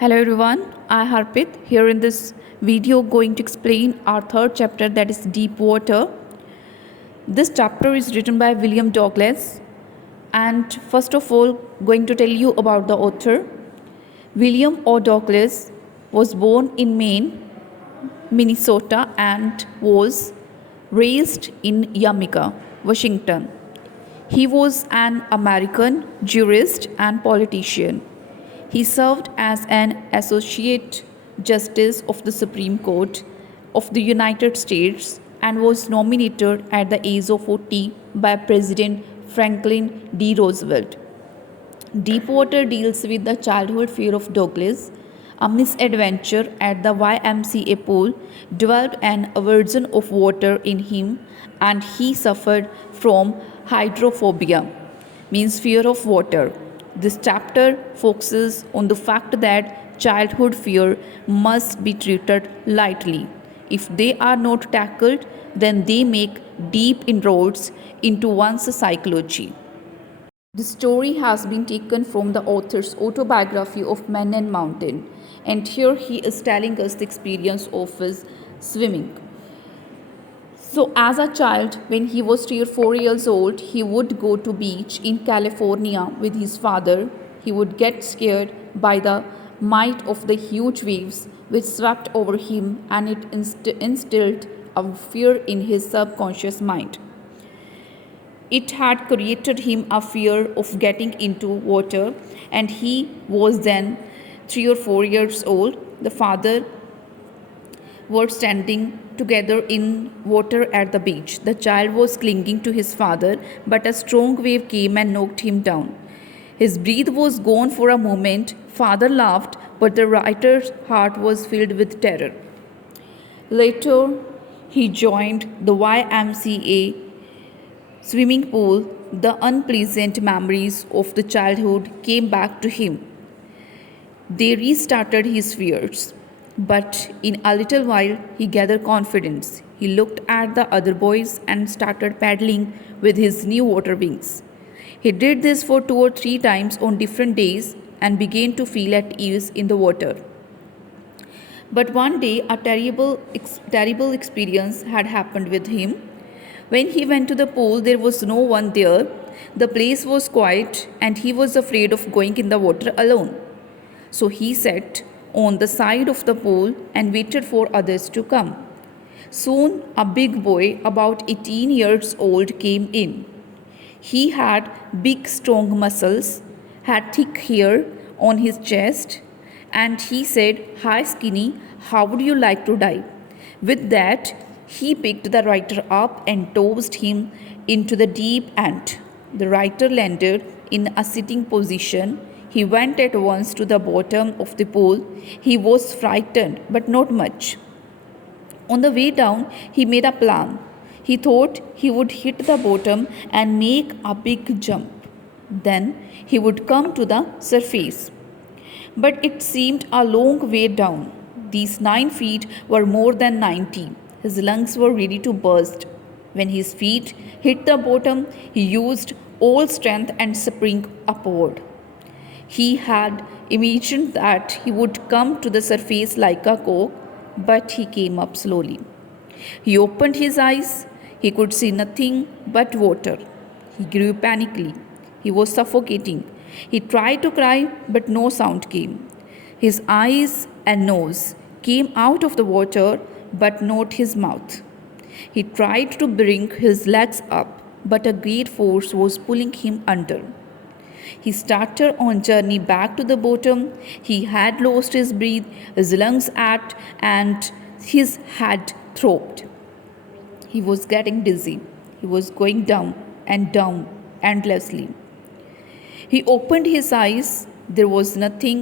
Hello everyone, I Harpit here in this video going to explain our third chapter, that is Deep Water. This chapter is written by William Douglas, and first of all going to tell you about the author. William O. Douglas was born in Maine, Minnesota and was raised in Yamika, Washington. He was an American jurist and politician. He served as an Associate Justice of the Supreme Court of the United States and was nominated at the age of 40 by President Franklin D. Roosevelt. Deepwater deals with the childhood fear of Douglas. A misadventure at the YMCA pool developed an aversion of water in him, and he suffered from hydrophobia, means fear of water. This chapter focuses on the fact that childhood fear must be treated lightly. If they are not tackled, then they make deep inroads into one's psychology. The story has been taken from the author's autobiography of Man and Mountain, and here he is telling us the experience of his swimming. So, as a child, when he was 3 or 4 years old, he would go to beach in California with his father. He would get scared by the might of the huge waves which swept over him, and it instilled a fear in his subconscious mind. It had created him a fear of getting into water, and he was then 3 or 4 years old. The father were standing together in water at the beach. The child was clinging to his father, but a strong wave came and knocked him down. His breath was gone for a moment. Father laughed, but the writer's heart was filled with terror. Later, he joined the YMCA swimming pool. The unpleasant memories of the childhood came back to him. They restarted his fears. But in a little while, he gathered confidence. He looked at the other boys and started paddling with his new water wings. He did this for 2 or 3 times on different days and began to feel at ease in the water. But one day, a terrible experience had happened with him. When he went to the pool, there was no one there. The place was quiet, and he was afraid of going in the water alone. So he sat on the side of the pool and waited for others to come. Soon, a big boy, about 18 years old, came in. He had big, strong muscles, had thick hair on his chest, and he said, "Hi, Skinny, how would you like to die?" With that, he picked the writer up and tossed him into the deep end. The writer landed in a sitting position. He went at once to the bottom of the pool. He was frightened, but not much. On the way down, he made a plan. He thought he would hit the bottom and make a big jump. Then he would come to the surface. But it seemed a long way down. These 9 feet were more than 90. His lungs were ready to burst. When his feet hit the bottom, he used all strength and sprang upward. He had imagined that he would come to the surface like a cork, but he came up slowly. He opened his eyes. He could see nothing but water. He grew panicky. He was suffocating. He tried to cry, but no sound came. His eyes and nose came out of the water, but not his mouth. He tried to bring his legs up, but a great force was pulling him under. He started on journey back to the bottom. He had lost his breath, his lungs ached, and his head throbbed. He was getting dizzy. He was going down and down endlessly. He opened his eyes. There was nothing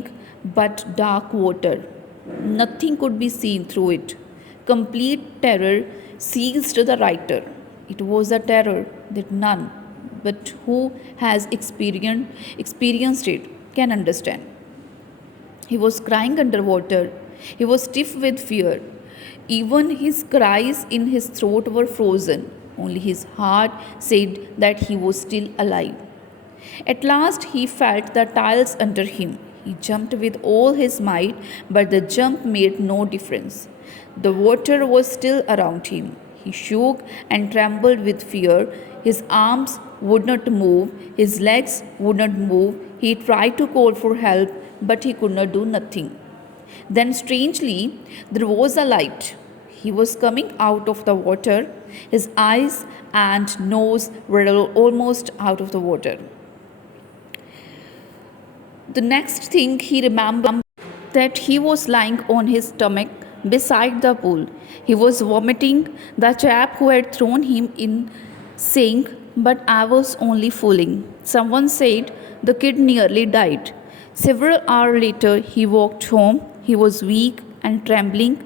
but dark water. Nothing could be seen through it. Complete terror seized the writer. It was a terror that none but who has experienced it can understand. He was crying underwater. He was stiff with fear. Even his cries in his throat were frozen. Only his heart said that he was still alive. At last he felt the tiles under him. He jumped with all his might, but the jump made no difference. The water was still around him. He shook and trembled with fear. His arms would not move, his legs would not move. He tried to call for help, but he could not do nothing. Then, strangely, there was a light. He was coming out of the water. His eyes and nose were almost out of the water. The next thing he remembered that he was lying on his stomach beside the pool. He was vomiting. The chap who had thrown him in saying, "But I was only fooling." Someone said the kid nearly died. Several hours later, he walked home. He was weak and trembling.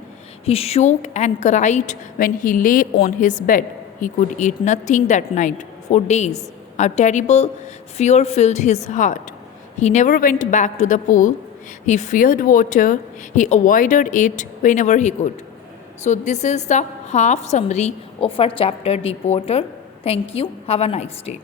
He shook and cried when he lay on his bed. He could eat nothing that night for days. A terrible fear filled his heart. He never went back to the pool. He feared water. He avoided it whenever he could. So, this is the half summary of our chapter Deep Water. Thank you. Have a nice day.